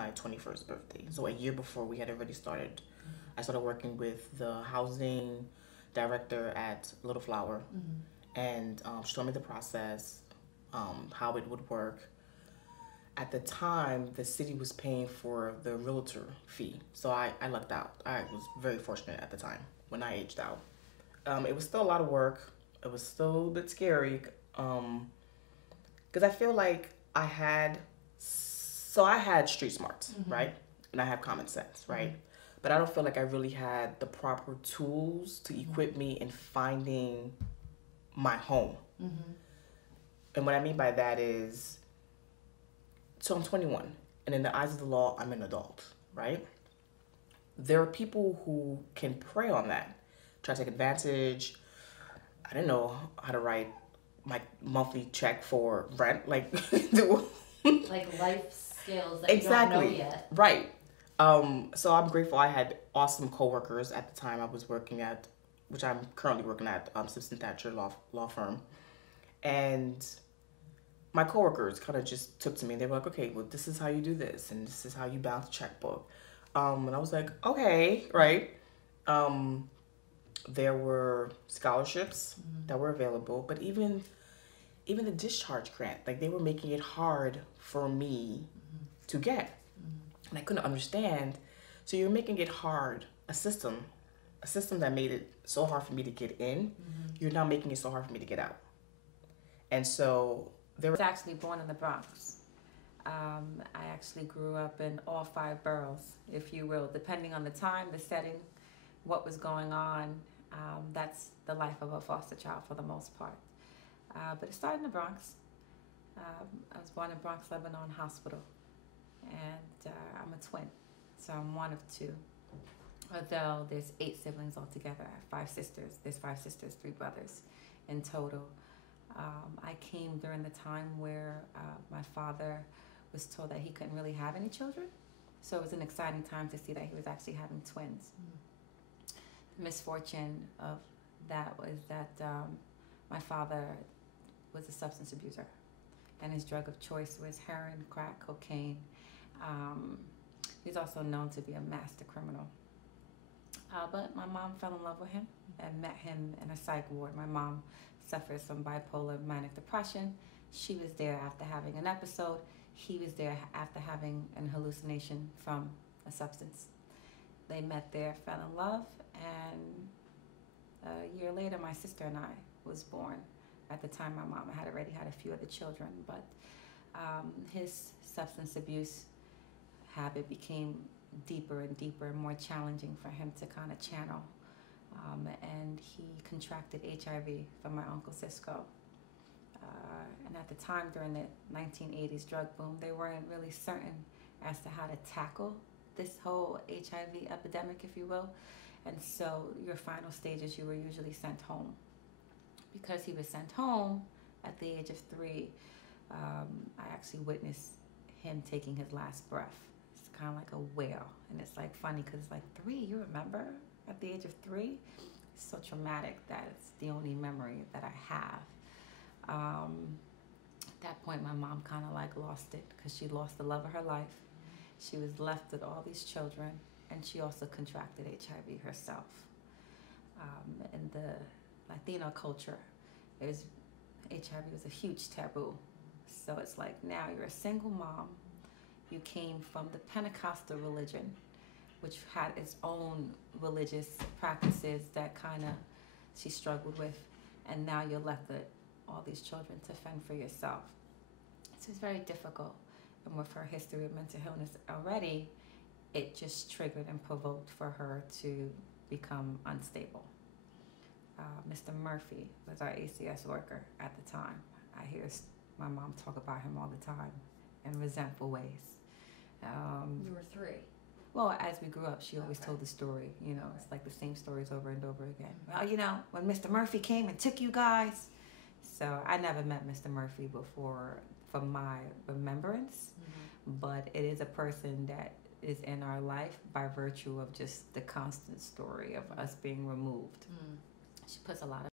my 21st birthday. So a year before we had already started. I started working with the housing director at Little Flower, and she told me the process, how it would work. At the time, the city was paying for the realtor fee, so I lucked out. I was very fortunate at the time when I aged out. It was still a lot of work. It was still a bit scary, because I feel like I had street smarts, right? And I have common sense, right? But I don't feel like I really had the proper tools to equip me in finding my home. And what I mean by that is, so I'm 21, and in the eyes of the law, I'm an adult, right? There are people who can prey on that, try to take advantage. I didn't know how to write my monthly check for rent, like like life skills that exactly. You don't know yet. Right. So I'm grateful I had awesome coworkers at the time I was working at, which I'm currently working at, Simpson Thatcher law firm. And my coworkers kind of just took to me. They were like, okay, well, this is how you do this, and this is how you balance a checkbook. And I was like, okay, right. There were scholarships that were available, but even the discharge grant, like they were making it hard for me to get. And I couldn't understand. So you're making it hard, a system that made it so hard for me to get in, you're now making it so hard for me to get out. And so I was actually born in the Bronx. I actually grew up in all 5 boroughs, if you will, depending on the time, the setting, what was going on. That's the life of a foster child for the most part. But it started in the Bronx. I was born in Bronx Lebanon Hospital, and I'm a twin, so I'm one of 2. Although there's 8 siblings altogether, I have 5 sisters. There's 5 sisters, 3 brothers in total. I came during the time where my father was told that he couldn't really have any children, so it was an exciting time to see that he was actually having twins. The misfortune of that was that my father was a substance abuser, and his drug of choice was heroin, crack, cocaine. He's also known to be a master criminal. But my mom fell in love with him and met him in a psych ward. My mom suffers from bipolar manic depression. She was there after having an episode. He was there after having an hallucination from a substance. They met there, fell in love, and a year later, my sister and I was born. At the time, my mom had already had a few other children, but his substance abuse habit became deeper and deeper and more challenging for him to kind of channel. And he contracted HIV from my Uncle Cisco. And at the time, during the 1980s drug boom, they weren't really certain as to how to tackle this whole HIV epidemic, if you will. And so your final stages, you were usually sent home. Because he was sent home at the age of 3, I actually witnessed him taking his last breath. It's kind of like a wail. And it's like funny because it's like 3, you remember? At the age of 3? It's so traumatic that it's the only memory that I have. At that point, my mom kind of like lost it because she lost the love of her life. She was left with all these children, and she also contracted HIV herself. In the Latino culture, HIV was a huge taboo. So it's like now you're a single mom. You came from the Pentecostal religion, which had its own religious practices that kind of she struggled with. And now you're left with all these children to fend for yourself. So it's very difficult. And with her history of mental illness already, it just triggered and provoked for her to become unstable. Mr. Murphy was our ACS worker at the time. I hear my mom talk about him all the time in resentful ways. You were 3. Well, as we grew up, she always told the story. You know, it's like the same stories over and over again. Well, you know, when Mr. Murphy came and took you guys. So I never met Mr. Murphy before from my remembrance, but it is a person that is in our life by virtue of just the constant story of us being removed. She puts a lot of